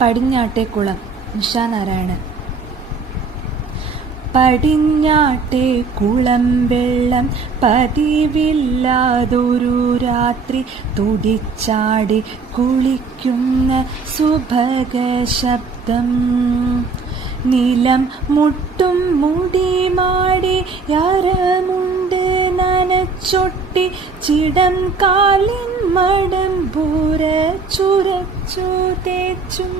പടിഞ്ഞാട്ടേക്കുളം നിഷാനാരായണൻ പടിഞ്ഞാട്ടെ കുളം വെള്ളം പതിവില്ലാതൊരു രാത്രി തുടിച്ചാടി കുളിക്കുന്ന സുഭക ശബ്ദം നിലം മുട്ടും മുടി മാടി നനച്ചൊട്ട് നനച്ചൊട്ടി ചിടം കാലിൻ മടം പൂര ചുരച്ചു തേച്ചും.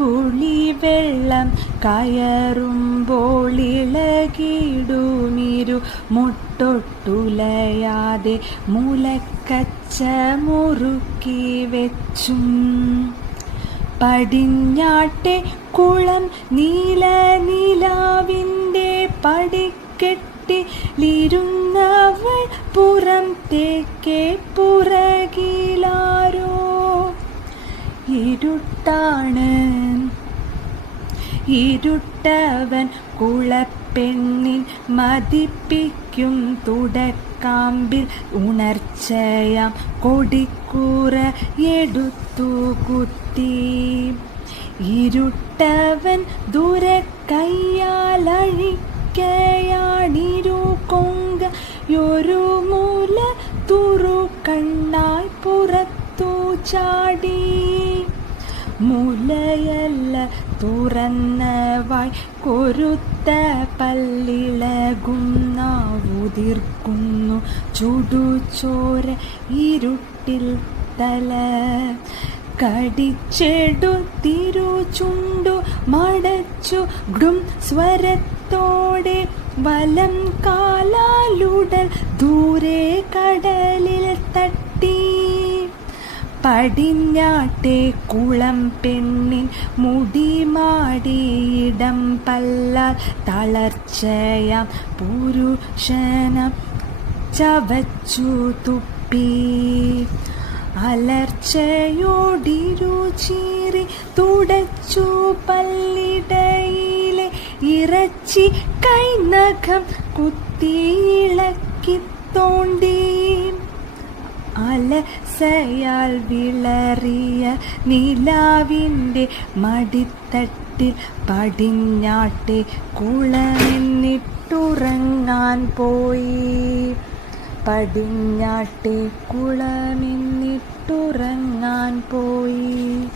കുളിവെള്ളം കയറുമ്പോൾ ഇളകിടുമിരു മുട്ടൊട്ടുലയാതെ മുലക്കച്ച മുറുക്കി വെച്ചും. പടിഞ്ഞാട്ടെ കുളം നീല നിലാവിന്റെ പടിക്കെട്ടിലിരുന്നവൾ പുറം തേക്കേ പുറകിലാരോ? ഇരുട്ടാണ്. ഇരുട്ടവൻ കുളപ്പെണ്ണിൻ മതിപ്പിക്കും തുടക്കാമ്പിൽ ഉണർച്ചയാം കൊടിക്കൂറ എടുത്തു കുത്തി. ഇരുട്ടവൻ ദൂരെ കയ്യാലഴിക്കയാണിരു കൊങ്ക യൊരു മൂല തുറു കണ്ണായി പുറത്തു ചാടി. മുലയല്ല തുറന്നവായി കൊരുത്ത പല്ലിളകുന്നാവുതിർക്കുന്നു ചുടുചോര ഇരുട്ടിൽ തല. കടിച്ചെടു തിരു ചുണ്ടു മടച്ചു ഗ്രും സ്വരത്തോടെ വലം കാലാലുടൽ ദൂരെ കടലിൽ തട്ടി. പടിഞ്ഞാട്ടെ കുളം പെണ്ണിൻ മുടിമാടിയിടം പല്ലാൽ തളർച്ചയാം പുരുഷനം ചവച്ചു തുപ്പി. അലർച്ചയോടിരുചീറി തുടച്ചു പല്ലിടയിലെ ഇറച്ചി കൈനഖം കുത്തിയിളക്കി തോണ്ടി. അലസയാൽ വിളറിയ നിലാവിന്റെ മടിത്തട്ടിൽ പടിഞ്ഞാട്ടെ കുളമെന്നിട്ടുറങ്ങാൻ പോയി. പടിഞ്ഞാട്ടെ കുളമെന്നിട്ടുറങ്ങാൻ പോയി.